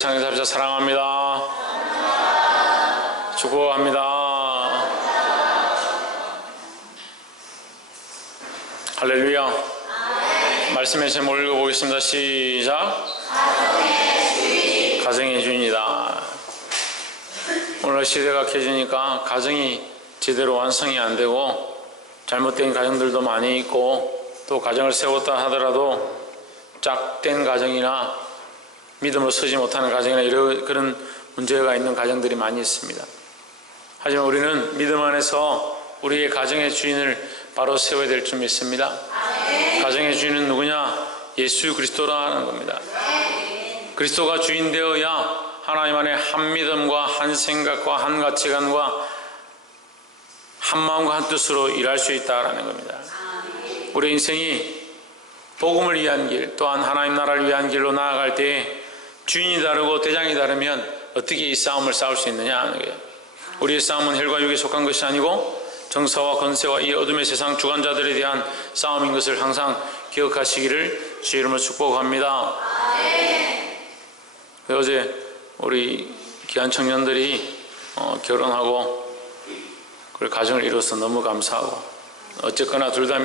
창조사자 사랑합니다. 축복합니다. 할렐루야. 말씀의 제목을 읽어보겠습니다. 시작. 가정의 주인이다. 오늘 시대가 켜지니까 가정이 제대로 완성이 안 되고 잘못된 가정들도 많이 있고, 또 가정을 세웠다 하더라도 짝된 가정이나 믿음으로 서지 못하는 가정이나 그런 문제가 있는 가정들이 많이 있습니다. 하지만 우리는 믿음 안에서 우리의 가정의 주인을 바로 세워야 될 줄 믿습니다. 가정의 주인은 누구냐? 예수 그리스도라는 겁니다. 그리스도가 주인 되어야 하나님 안에 한 믿음과 한 생각과 한 가치관과 한 마음과 한 뜻으로 일할 수 있다는 겁니다. 우리 인생이 복음을 위한 길, 또한 하나님 나라를 위한 길로 나아갈 때에 주인이 다르고 대장이 다르면 어떻게 이 싸움을 싸울 수 있느냐 하는 거예요. 우리의 싸움은 혈과 육에 속한 것이 아니고 정사와 건세와 이 어둠의 세상 주관자들에 대한 싸움인 것을 항상 기억하시기를 주의 이름으로 축복합니다. 어제 우리 귀한 청년들이 결혼하고 그 가정을 이뤄서 너무 감사하고, 어쨌거나 둘 다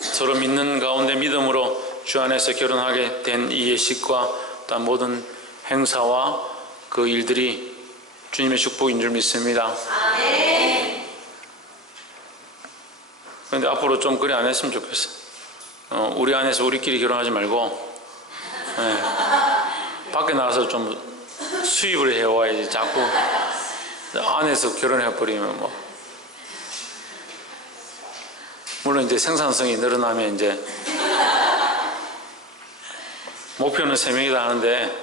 서로 믿는 가운데 믿음으로 주 안에서 결혼하게 된 이 예식과 또한 모든 행사와 그 일들이 주님의 축복인 줄 믿습니다. 그런데 앞으로 좀 그래 안 했으면 좋겠어. 우리 안에서 우리끼리 결혼하지 말고 밖에 나가서 좀 수입을 해와야지. 자꾸 안에서 결혼해버리면 물론 이제 생산성이 늘어나면 이제 목표는 3명이다 하는데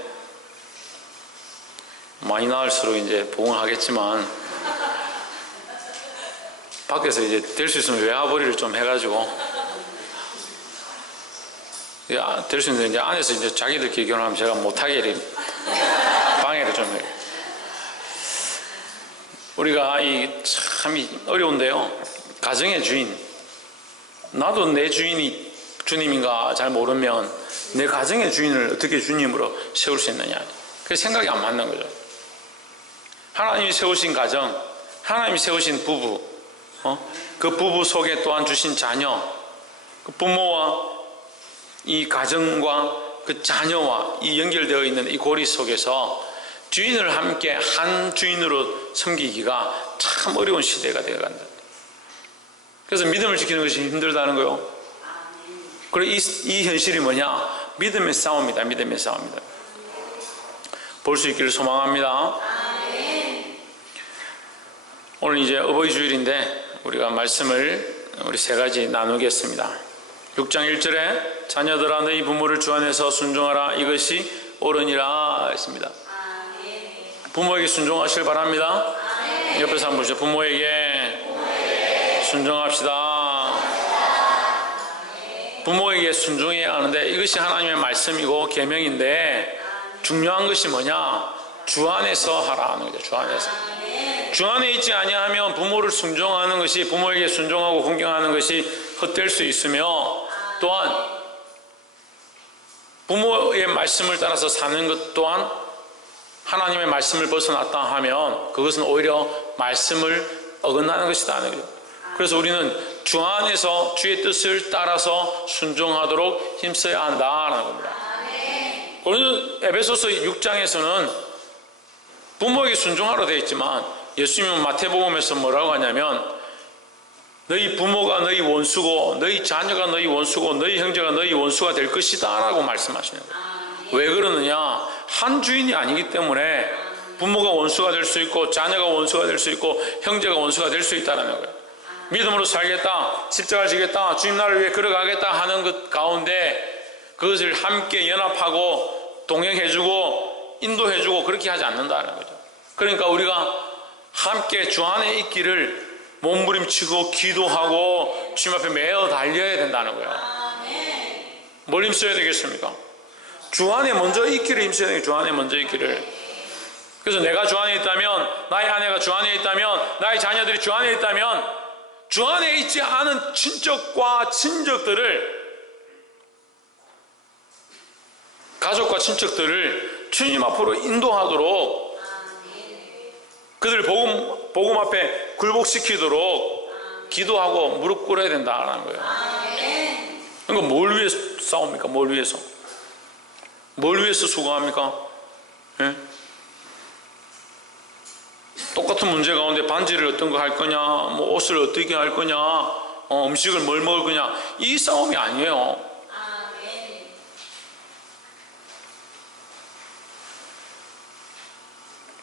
많이 나을수록 이제 부응하겠지만, 밖에서 이제 될 수 있으면 외화벌이를 좀 해가지고 될 수 있는데, 이제 안에서 이제 자기들끼리 결혼하면 제가 못하게 방해를 좀 해요. 우리가 참 어려운데요. 가정의 주인, 나도 내 주인이 주님인가 잘 모르면 내 가정의 주인을 어떻게 주님으로 세울 수 있느냐, 그 생각이 안 맞는 거죠. 하나님이 세우신 가정, 하나님이 세우신 부부, 그 부부 속에 또한 주신 자녀, 그 부모와 이 가정과 그 자녀와 이 연결되어 있는 이 고리 속에서 주인을 함께 한 주인으로 섬기기가 참 어려운 시대가 되어간다. 그래서 믿음을 지키는 것이 힘들다는 거요. 그리고 이 현실이 뭐냐? 믿음의 싸움이다. 믿음의 싸움이다. 볼 수 있기를 소망합니다. 오늘 이제 어버이 주일인데 우리가 말씀을 우리 3가지 나누겠습니다. 6장 1절에 자녀들아 너희 부모를 주 안에서 순종하라, 이것이 옳으니라 했습니다. 부모에게 순종하시길 바랍니다. 옆에서 한번 보시죠. 부모에게 순종합시다. 부모에게 순종해야 하는데 이것이 하나님의 말씀이고 계명인데, 중요한 것이 뭐냐? 주 안에서 하라는 거죠. 주 안에서. 주 안에 있지 아니하면 부모를 순종하는 것이, 부모에게 순종하고 공경하는 것이 헛될 수 있으며, 또한 부모의 말씀을 따라서 사는 것 또한 하나님의 말씀을 벗어났다 하면 그것은 오히려 말씀을 어긋나는 것이다 하는 거죠. 그래서 우리는 주 안에서 주의 뜻을 따라서 순종하도록 힘써야 한다는 겁니다. 오늘 에베소서 6장에서는 부모에게 순종하라 되어 있지만, 예수님은 마태복음에서 뭐라고 하냐면 너희 부모가 너희 원수고 너희 자녀가 너희 원수고 너희 형제가 너희 원수가 될 것이다 라고 말씀하시는 거예요. 왜 그러느냐? 한 주인이 아니기 때문에 부모가 원수가 될 수 있고 자녀가 원수가 될 수 있고 형제가 원수가 될 수 있다는 거예요. 믿음으로 살겠다, 십자가를 지겠다, 주님 나라를 위해 걸어가겠다 하는 것 가운데 그것을 함께 연합하고 동행해주고 인도해주고 그렇게 하지 않는다는 거죠. 그러니까 우리가 함께 주 안에 있기를 몸부림치고 기도하고 주님 앞에 매어 달려야 된다는 거예요. 뭘 힘써야 되겠습니까? 주 안에 먼저 있기를 힘써야 되겠죠. 주 안에 먼저 있기를. 그래서 내가 주 안에 있다면, 나의 아내가 주 안에 있다면, 나의 자녀들이 주 안에 있다면 주 안에 있지 않은 친척과 친족들을, 가족과 친척들을 주님 앞으로 인도하도록, 그들 복음 앞에 굴복시키도록 기도하고 무릎 꿇어야 된다는 거예요. 그러니까 뭘 위해서 싸웁니까? 뭘 위해서? 뭘 위해서 수고합니까? 예? 똑같은 문제 가운데 반지를 어떤 거 할 거냐, 뭐 옷을 어떻게 할 거냐, 음식을 뭘 먹을 거냐, 이 싸움이 아니에요.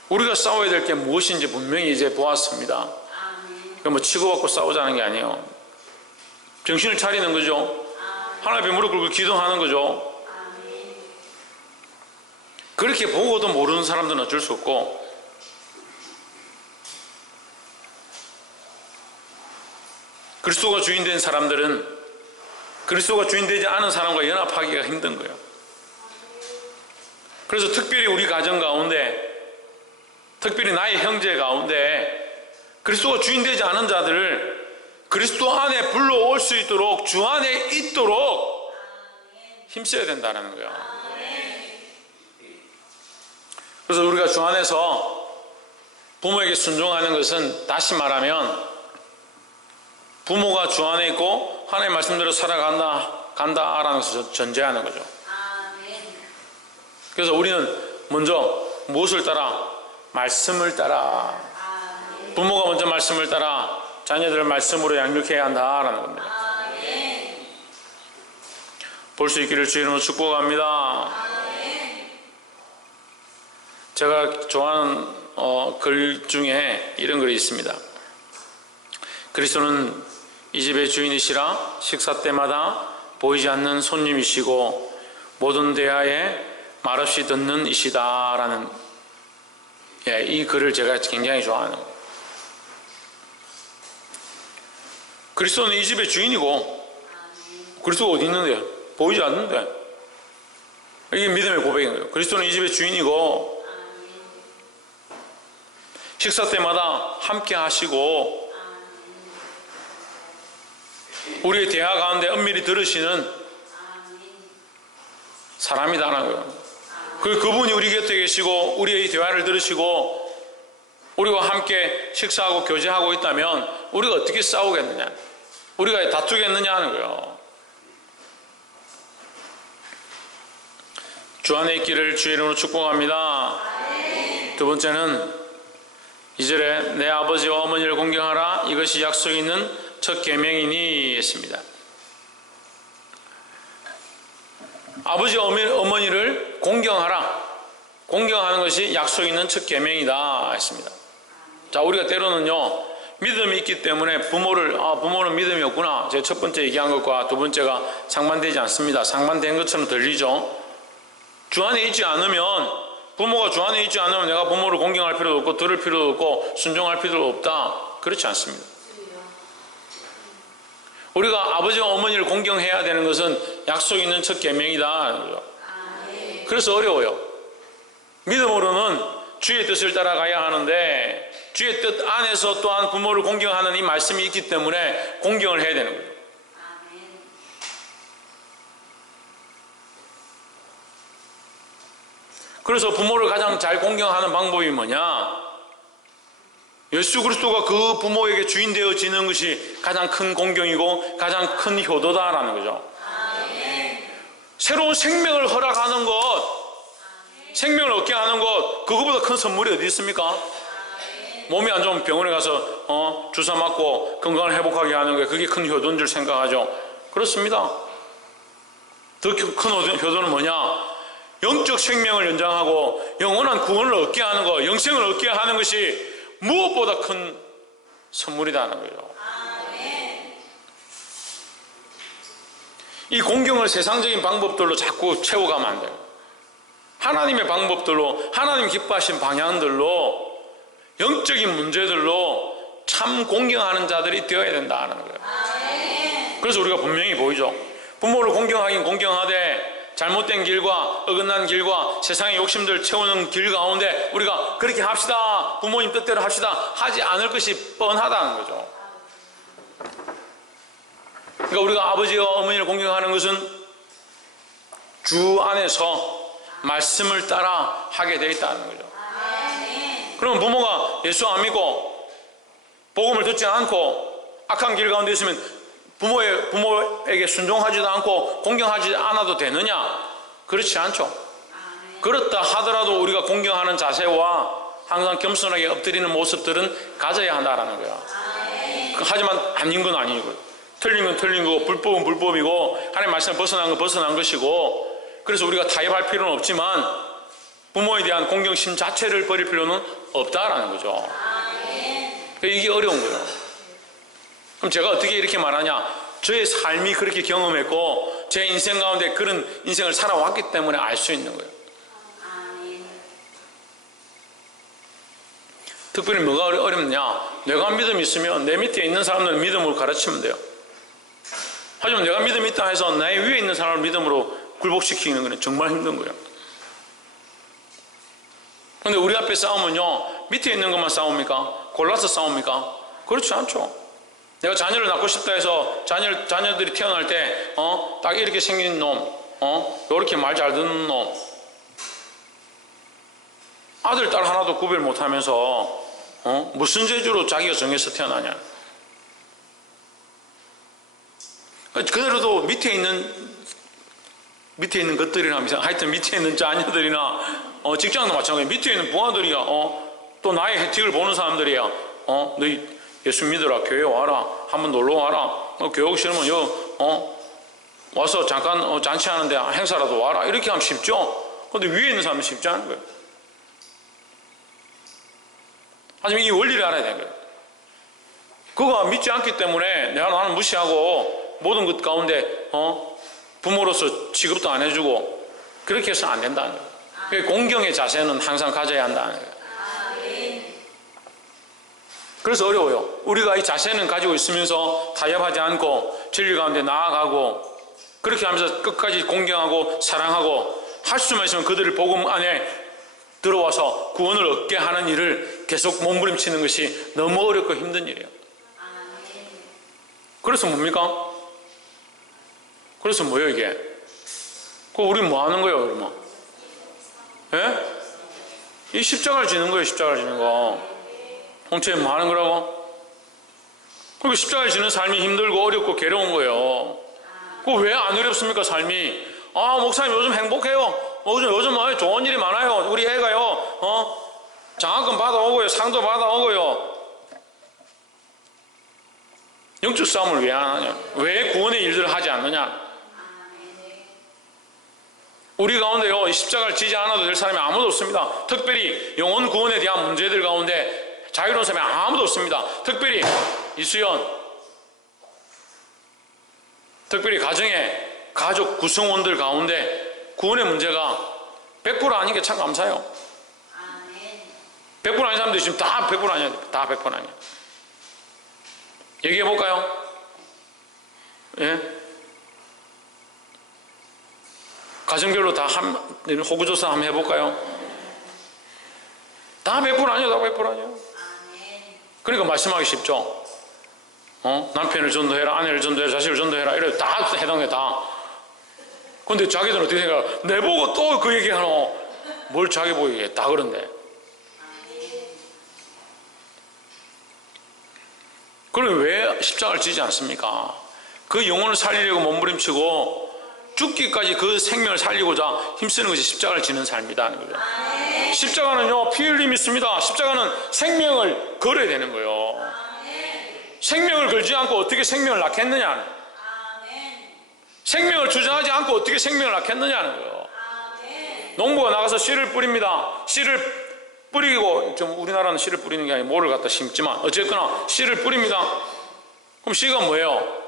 우리가 싸워야 될 게 무엇인지 분명히 이제 보았습니다. 그러니까 뭐 치고받고 싸우자는 게 아니에요. 정신을 차리는 거죠. 하나님 앞에 무릎 꿇고 기도하는 거죠. 그렇게 보고도 모르는 사람들은 어쩔 수 없고, 그리스도가 주인된 사람들은 그리스도가 주인되지 않은 사람과 연합하기가 힘든 거예요. 그래서 특별히 우리 가정 가운데, 특별히 나의 형제 가운데 그리스도가 주인되지 않은 자들을 그리스도 안에 불러올 수 있도록, 주 안에 있도록 힘써야 된다는 거예요. 그래서 우리가 주 안에서 부모에게 순종하는 것은, 다시 말하면 부모가 주 안에 있고 하나님의 말씀대로 살아간다라는 것을 전제하는 거죠. 그래서 우리는 먼저 무엇을 따라? 말씀을 따라. 부모가 먼저 말씀을 따라 자녀들을 말씀으로 양육해야 한다라는 겁니다. 볼 수 있기를 주의 이름으로 축복합니다. 제가 좋아하는 글 중에 이런 글이 있습니다. 그리스도는 이 집의 주인이시라 식사 때마다 보이지 않는 손님이시고 모든 대화에 말없이 듣는 이시다라는, 이 글을 제가 굉장히 좋아하는 거예요. 그리스도는 이 집의 주인이고, 그리스도가 어디 있는데요? 보이지 않는데. 이게 믿음의 고백인 거예요. 그리스도는 이 집의 주인이고, 식사 때마다 함께 하시고, 우리의 대화 가운데 엄밀히 들으시는 사람이다라는 거예요. 그분이 우리 곁에 계시고 우리의 대화를 들으시고 우리와 함께 식사하고 교제하고 있다면 우리가 어떻게 싸우겠느냐, 우리가 다투겠느냐 하는 거예요. 주 안에 있기를 주의 이름으로 축복합니다. 두 번째는 2절에 내 아버지와 어머니를 공경하라, 이것이 약속 있는 첫 계명이니 했습니다. 아버지와 어머니를 공경하라, 공경하는 것이 약속 있는 첫 계명이다 했습니다. 자, 우리가 때로는요 믿음이 있기 때문에 부모는 믿음이 없구나, 제가 첫 번째 얘기한 것과 두 번째가 상반되지 않습니다. 상반된 것처럼 들리죠. 주 안에 있지 않으면, 부모가 주 안에 있지 않으면 내가 부모를 공경할 필요도 없고 들을 필요도 없고 순종할 필요도 없다, 그렇지 않습니다. 우리가 아버지와 어머니를 공경해야 되는 것은 약속 있는 첫 계명이다. 그래서 어려워요. 믿음으로는 주의 뜻을 따라가야 하는데 주의 뜻 안에서 또한 부모를 공경하는 이 말씀이 있기 때문에 공경을 해야 되는 거예요. 그래서 부모를 가장 잘 공경하는 방법이 뭐냐? 예수 그리스도가 그 부모에게 주인 되어지는 것이 가장 큰 공경이고 가장 큰 효도다라는 거죠. 새로운 생명을 허락하는 것, 생명을 얻게 하는 것, 그거보다 큰 선물이 어디 있습니까? 몸이 안 좋으면 병원에 가서 주사 맞고 건강을 회복하게 하는 게 그게 큰 효도인 줄 생각하죠. 그렇습니다. 더 큰 효도는 뭐냐? 영적 생명을 연장하고 영원한 구원을 얻게 하는 것, 영생을 얻게 하는 것이 무엇보다 큰 선물이라는 거예요. 이 공경을 세상적인 방법들로 자꾸 채워가면 안 돼요. 하나님의 방법들로, 하나님 기뻐하신 방향들로, 영적인 문제들로 참 공경하는 자들이 되어야 된다는 거예요. 그래서 우리가 분명히 보이죠. 부모를 공경하긴 공경하되 잘못된 길과 어긋난 길과 세상의 욕심들 채우는 길 가운데 우리가 그렇게 합시다, 부모님 뜻대로 합시다 하지 않을 것이 뻔하다는 거죠. 그러니까 우리가 아버지와 어머니를 공경하는 것은 주 안에서 말씀을 따라 하게 되어 있다는 거죠. 그럼 부모가 예수 안 믿고 복음을 듣지 않고 악한 길 가운데 있으면 부모에게 순종하지도 않고 공경하지 않아도 되느냐? 그렇지 않죠. 그렇다 하더라도 우리가 공경하는 자세와 항상 겸손하게 엎드리는 모습들은 가져야 한다는 거야. 하지만 아닌 건 아니고, 틀린 건 틀린 거고, 불법은 불법이고, 하나님의 말씀을 벗어난 건 벗어난 것이고, 그래서 우리가 타협할 필요는 없지만 부모에 대한 공경심 자체를 버릴 필요는 없다라는 거죠. 이게 어려운 거예요. 그럼 제가 어떻게 이렇게 말하냐? 저의 삶이 그렇게 경험했고 제 인생 가운데 그런 인생을 살아왔기 때문에 알 수 있는 거예요. 특별히 뭐가 어렵냐? 내가 믿음이 있으면 내 밑에 있는 사람들은 믿음으로 가르치면 돼요. 하지만 내가 믿음이 있다 해서 내 위에 있는 사람을 믿음으로 굴복시키는 건 정말 힘든 거예요. 그런데 우리 앞에 싸우면요, 밑에 있는 것만 싸웁니까? 골라서 싸웁니까? 그렇지 않죠. 내가 자녀를 낳고 싶다 해서 자녀들이 태어날 때 딱 이렇게 생긴 놈, 이렇게 말 잘 듣는 놈, 아들 딸 하나도 구별 못하면서 무슨 재주로 자기가 정해서 태어나냐? 그대로도 밑에 있는 것들이나 하여튼 밑에 있는 자녀들이나 직장도 마찬가지예요. 밑에 있는 부하들이야. 또 나의 혜택을 보는 사람들이야. 너희 예수 믿어라. 교회 와라. 한번 놀러 와라. 교육 싫으면 와서 잠깐 잔치하는데 행사라도 와라. 이렇게 하면 쉽죠. 그런데 위에 있는 사람은 쉽지 않은 거예요. 하지만 이 원리를 알아야 되는 거예요. 그가 믿지 않기 때문에 나는 무시하고 모든 것 가운데 부모로서 취급도 안 해주고 그렇게 해서는 안 된다는 거예요. 공경의 자세는 항상 가져야 한다는 거예요. 그래서 어려워요. 우리가 이 자세는 가지고 있으면서 타협하지 않고 진리 가운데 나아가고 그렇게 하면서 끝까지 공경하고 사랑하고 할 수만 있으면 그들을 복음 안에 들어와서 구원을 얻게 하는 일을 계속 몸부림치는 것이 너무 어렵고 힘든 일이에요. 그래서 뭡니까? 그래서 뭐예요 이게? 우리 뭐 하는 거예요 그러면? 예? 이 십자가를 지는 거예요. 십자가를 지는 거. 홍채 뭐 하는 거라고? 그리고 십자가를 지는 삶이 힘들고 어렵고 괴로운 거예요. 왜 안 어렵습니까 삶이? 목사님 요즘 행복해요. 요즘 좋은 일이 많아요. 우리 애가요 장학금 받아오고요. 상도 받아오고요. 영적 싸움을 왜 안 하냐? 왜 구원의 일들을 하지 않느냐? 우리 가운데요 이 십자가를 지지 않아도 될 사람이 아무도 없습니다. 특별히 영혼 구원에 대한 문제들 가운데 자유로운 사람이 아무도 없습니다. 특별히 이수연, 특별히 가족 구성원들 가운데 구원의 문제가 100% 아닌 게 참 감사해요. 100% 아닌 사람들이 지금 다 100% 아니야. 다 100% 아니야. 얘기해 볼까요? 예? 가정별로 다 호구조사 한번 해볼까요? 다 100% 아니야. 다 100% 아니야. 그러니까 말씀하기 쉽죠. 남편을 전도해라, 아내를 전도해라, 자식을 전도해라, 이래 다 해당해 다. 근데 자기들은 어떻게 생각해? 내보고 또 그 얘기하노? 뭘 자기 보고 얘기해? 다 그런데. 그럼 왜 십자가를 지지 않습니까? 그 영혼을 살리려고 몸부림치고 죽기까지 그 생명을 살리고자 힘쓰는 것이 십자가를 지는 삶이다. 십자가는요 피 흘림이 있습니다. 십자가는 생명을 걸어야 되는 거예요. 생명을 걸지 않고 어떻게 생명을 낳겠느냐? 생명을 주장하지 않고 어떻게 생명을 낳겠느냐는 거예요. 농부가 나가서 씨를 뿌립니다. 씨를 뿌리고, 좀 우리나라는 씨를 뿌리는 게 아니라 모를 갖다 심지만 어쨌거나 씨를 뿌립니다. 그럼 씨가 뭐예요?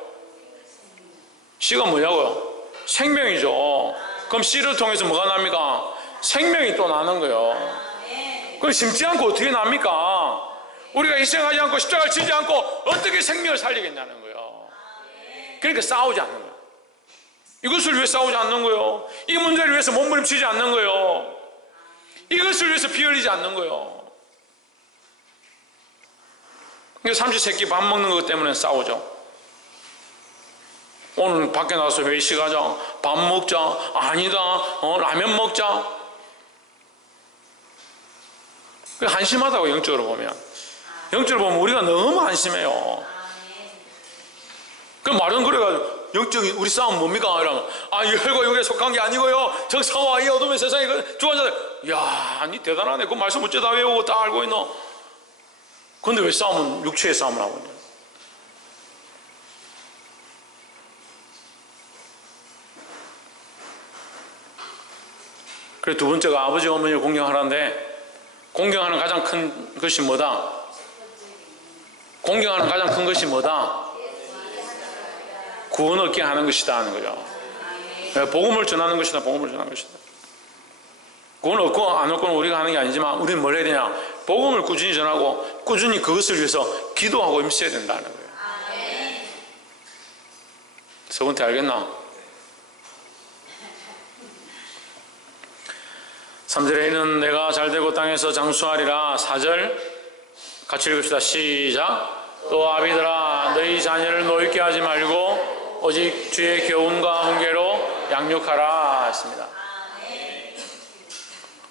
씨가 뭐냐고요? 생명이죠. 그럼 씨를 통해서 뭐가 납니까? 생명이 또 나는 거예요. 그럼 심지 않고 어떻게 납니까? 우리가 희생하지 않고 십자가를 지지 않고 어떻게 생명을 살리겠냐는 거예요. 그러니까 싸우지 않는 거예요. 이것을 위해 싸우지 않는 거예요. 이 문제를 위해서 몸부림치지 않는 거예요. 이것을 위해서 피 흘리지 않는 거예요. 그러니까 삼시세끼 밥 먹는 것 때문에 싸우죠. 오늘 밖에 나가서 회식하자, 밥 먹자, 아니다, 라면 먹자. 한심하다고. 영적으로 보면 우리가 너무 한심해요. 그 말은 그래가지고 영적인 우리 싸움 뭡니까? 이러면 이 혈과 육에 속한 게 아니고요, 저 사와 이 어둠의 세상에 주관 자들. 야, 니 대단하네. 그 말씀 어째 다 외우고 다 알고 있노? 근데 왜 싸움은 육체의 싸움을 하고 있냐? 그래, 두 번째가 아버지 어머니를 공경하라는데, 공경하는 가장 큰 것이 뭐다? 공경하는 가장 큰 것이 뭐다? 구원 얻게 하는 것이다 하는 거죠. 복음을 전하는 것이다. 복음을 전하는 것이다. 구원 얻고 안 얻고는 우리가 하는 게 아니지만, 우리는 뭘 해야 되냐? 복음을 꾸준히 전하고 꾸준히 그것을 위해서 기도하고 임해야 된다는 거예요. 서건태 알겠나? 3절에 이는 내가 잘되고 땅에서 장수하리라. 4절 같이 읽읍시다. 시작. 또 아비들아, 너희 자녀를 노엽게 하지 말고 오직 주의 교훈과 훈계로 양육하라 했습니다.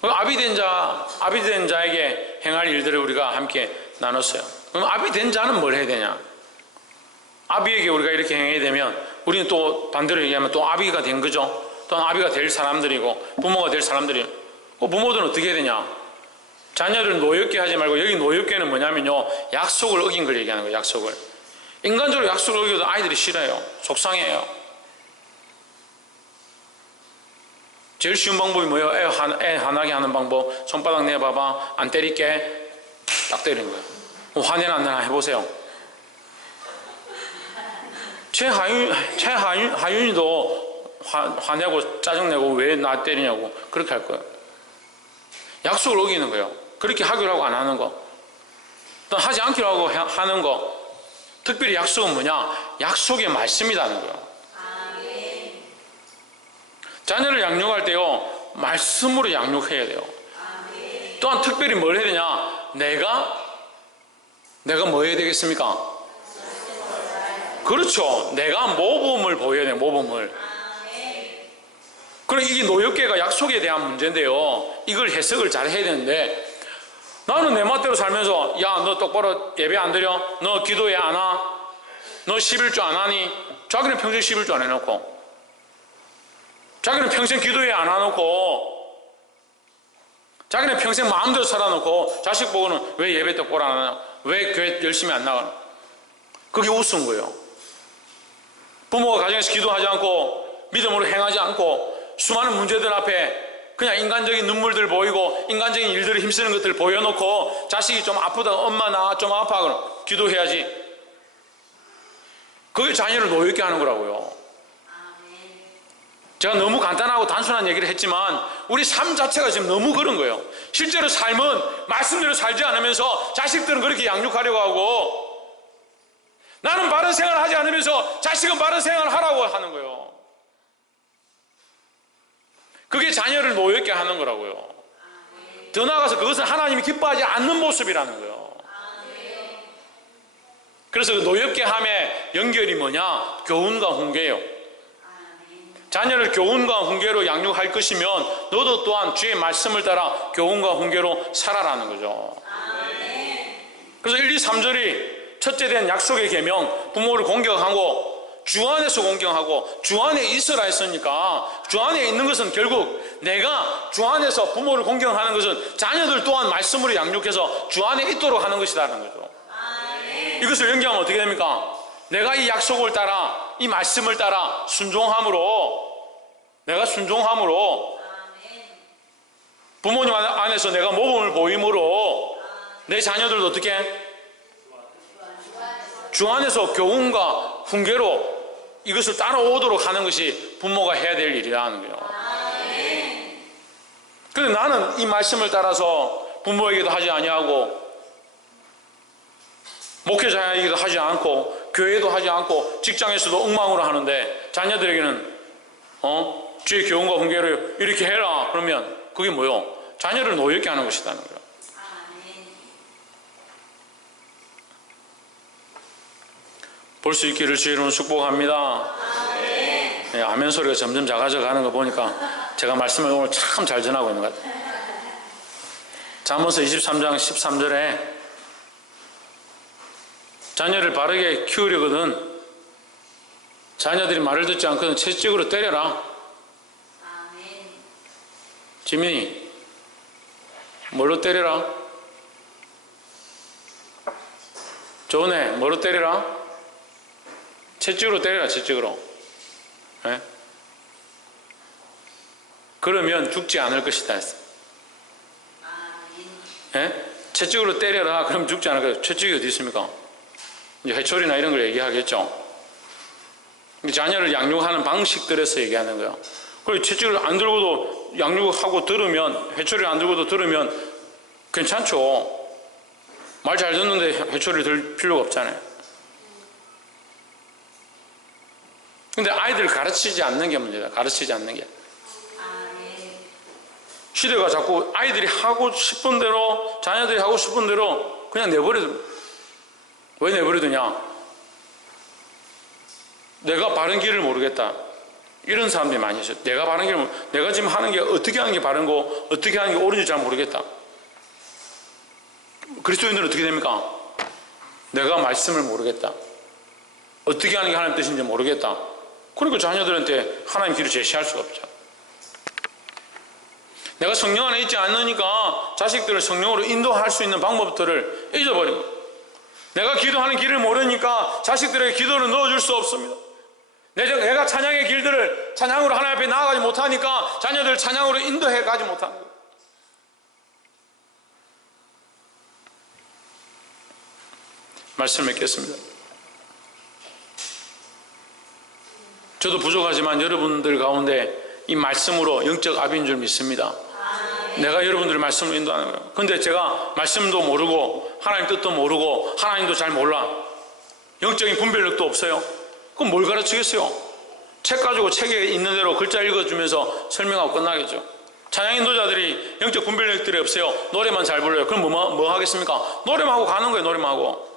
아비된 자에게 행할 일들을 우리가 함께 나눴어요. 그럼 아비된 자는 뭘 해야 되냐? 아비에게 우리가 이렇게 행해야 되면, 우리는 또 반대로 얘기하면 또 아비가 된 거죠. 또 아비가 될 사람들이고 부모가 될 사람들이에요. 부모들은 어떻게 해야 되냐? 자녀를 노엽게 하지 말고, 여기 노엽게는 뭐냐면요, 약속을 어긴 걸 얘기하는 거예요. 약속을. 인간적으로 약속을 어겨도 아이들이 싫어요. 속상해요. 제일 쉬운 방법이 뭐예요? 애 화나게 하는 방법. 손바닥 내봐봐. 안 때릴게. 딱 때리는 거예요. 화내나 안 내나 해보세요. 하윤이도 화내고 짜증내고 왜 나 때리냐고 그렇게 할 거예요. 약속을 어기는 거예요. 그렇게 하기로 하고 안 하는 거, 또 하지 않기로 하고 하는 거. 특별히 약속은 뭐냐? 약속의 말씀이라는 거예요. 자녀를 양육할 때요, 말씀으로 양육해야 돼요. 또한 특별히 뭘 해야 되냐? 내가 뭐 해야 되겠습니까? 그렇죠. 내가 모범을 보여야 돼요. 모범을. 그럼 이게 노엽계가 약속에 대한 문제인데요, 이걸 해석을 잘 해야 되는데, 나는 내 멋대로 살면서, 야, 너 똑바로 예배 안 드려? 너 기도회 안 와? 너 11조 안 하니? 자기는 평생 11조 안 해놓고, 자기는 평생 기도회 안 해놓고, 자기는 평생 마음대로 살아놓고, 자식 보고는 왜 예배 똑바로 안 하냐? 왜 교회 열심히 안 나가나? 그게 우스운 거예요. 부모가 가정에서 기도하지 않고 믿음으로 행하지 않고 수많은 문제들 앞에 그냥 인간적인 눈물들 보이고 인간적인 일들을 힘쓰는 것들 보여놓고, 자식이 좀 아프다, 엄마 나 좀 아파, 그럼 기도해야지. 그게 자녀를 노엽게 하는 거라고요. 제가 너무 간단하고 단순한 얘기를 했지만 우리 삶 자체가 지금 너무 그런 거예요. 실제로 삶은 말씀대로 살지 않으면서 자식들은 그렇게 양육하려고 하고, 나는 바른 생활을 하지 않으면서 자식은 바른 생활을 하라고 하는 거예요. 그게 자녀를 노엽게 하는 거라고요. 더 나아가서 그것은 하나님이 기뻐하지 않는 모습이라는 거예요. 그래서 노엽게 함의 연결이 뭐냐? 교훈과 훈계예요. 자녀를 교훈과 훈계로 양육할 것이면 너도 또한 주의 말씀을 따라 교훈과 훈계로 살아라는 거죠. 그래서 1, 2, 3절이 첫째 된 약속의 계명, 부모를 공경하고 주 안에서 공경하고 주 안에 있으라 했으니까, 주 안에 있는 것은 결국 내가 주 안에서 부모를 공경하는 것은 자녀들 또한 말씀으로 양육해서 주 안에 있도록 하는 것이라는 거죠. 이것을 연기하면 어떻게 됩니까? 내가 이 약속을 따라, 이 말씀을 따라 내가 순종함으로 부모님 안에서 내가 모범을 보임으로 내 자녀들도 어떻게? 주 안에서 교훈과 훈계로 이것을 따라오도록 하는 것이 부모가 해야 될 일이라는 거예요. 그런데 나는 이 말씀을 따라서 부모에게도 하지 아니하고 목회자에게도 하지 않고 교회도 하지 않고 직장에서도 엉망으로 하는데, 자녀들에게는 주의 교훈과 훈계를 이렇게 해라 그러면 그게 뭐요? 자녀를 노엽게 하는 것이라는 거예요. 볼 수 있기를 주의 이름으로 축복합니다. 네, 아멘 소리가 점점 작아져 가는 거 보니까 제가 말씀을 오늘 참 잘 전하고 있는 것 같아요. 잠언서 23장 13절에 자녀를 바르게 키우려거든 자녀들이 말을 듣지 않거든 채찍으로 때려라. 지민이 뭘로 때려라? 좋네. 뭐로 때려라? 채찍으로 때려라. 채찍으로. 네? 그러면 죽지 않을 것이다 했어. 네? 채찍으로 때려라. 그럼 죽지 않을 것이다. 채찍이 어디 있습니까? 이제 해초리나 이런 걸 얘기하겠죠. 자녀를 양육하는 방식들에서 얘기하는 거예요. 그리고 채찍을 안 들고도 양육하고 들으면, 해초리를 안 들고도 들으면 괜찮죠. 말 잘 듣는데 해초리를 들 필요가 없잖아요. 근데 아이들을 가르치지 않는 게 문제다. 가르치지 않는 게. 시대가 자꾸 아이들이 하고 싶은 대로, 자녀들이 하고 싶은 대로 그냥 내버려둬. 왜 내버려두냐? 내가 바른 길을 모르겠다. 이런 사람들이 많이 있어요. 내가 바른 길을 내가 지금 하는 게 어떻게 하는 게 바른고 어떻게 하는 게 옳은지 잘 모르겠다. 그리스도인들은 어떻게 됩니까? 내가 말씀을 모르겠다. 어떻게 하는 게 하나님 뜻인지 모르겠다. 그러니까 자녀들한테 하나님 길을 제시할 수가 없죠. 내가 성령 안에 있지 않으니까 자식들을 성령으로 인도할 수 있는 방법들을 잊어버린 거예요. 내가 기도하는 길을 모르니까 자식들에게 기도를 넣어줄 수 없습니다. 내가 찬양의 길들을 찬양으로 하나님 앞에 나아가지 못하니까 자녀들을 찬양으로 인도해 가지 못하는 거예요. 말씀 맺겠습니다. 저도 부족하지만 여러분들 가운데 이 말씀으로 영적 아비인 줄 믿습니다. 내가 여러분들의 말씀을 인도하는 거예요. 근데 제가 말씀도 모르고 하나님 뜻도 모르고 하나님도 잘 몰라. 영적인 분별력도 없어요. 그럼 뭘 가르치겠어요? 책 가지고 책에 있는 대로 글자 읽어주면서 설명하고 끝나겠죠. 찬양 인도자들이 영적 분별력들이 없어요. 노래만 잘 불러요. 그럼 뭐 하겠습니까? 노래만 하고 가는 거예요. 노래만 하고.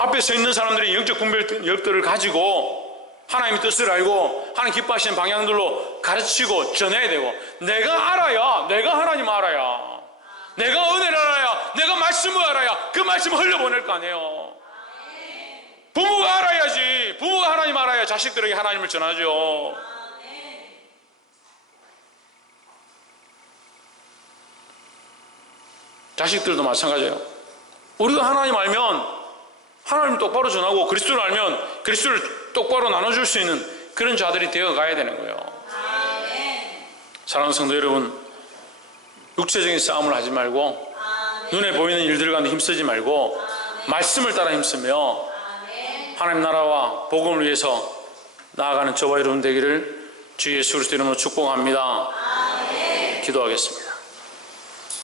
앞에 서 있는 사람들이 영적 분별력들을 가지고 하나님의 뜻을 알고 하나님 기뻐하시는 방향들로 가르치고 전해야 되고, 내가 알아야, 내가 하나님 알아야, 내가 은혜를 알아야, 내가 말씀을 알아야 그 말씀을 흘려보낼 거 아니에요. 부모가 알아야지. 부모가 하나님 알아야 자식들에게 하나님을 전하죠. 자식들도 마찬가지예요. 우리가 하나님 알면 하나님 똑바로 전하고, 그리스도를 알면 그리스도를 똑바로 나눠줄 수 있는 그런 자들이 되어 가야 되는 거예요. 사랑하는 성도 여러분, 육체적인 싸움을 하지 말고 눈에 보이는 일들 가운데 힘쓰지 말고 말씀을 따라 힘쓰며 하나님 나라와 복음을 위해서 나아가는 저와 여러분 되기를 주 예수 그리스도 이름으로 축복합니다. 기도하겠습니다.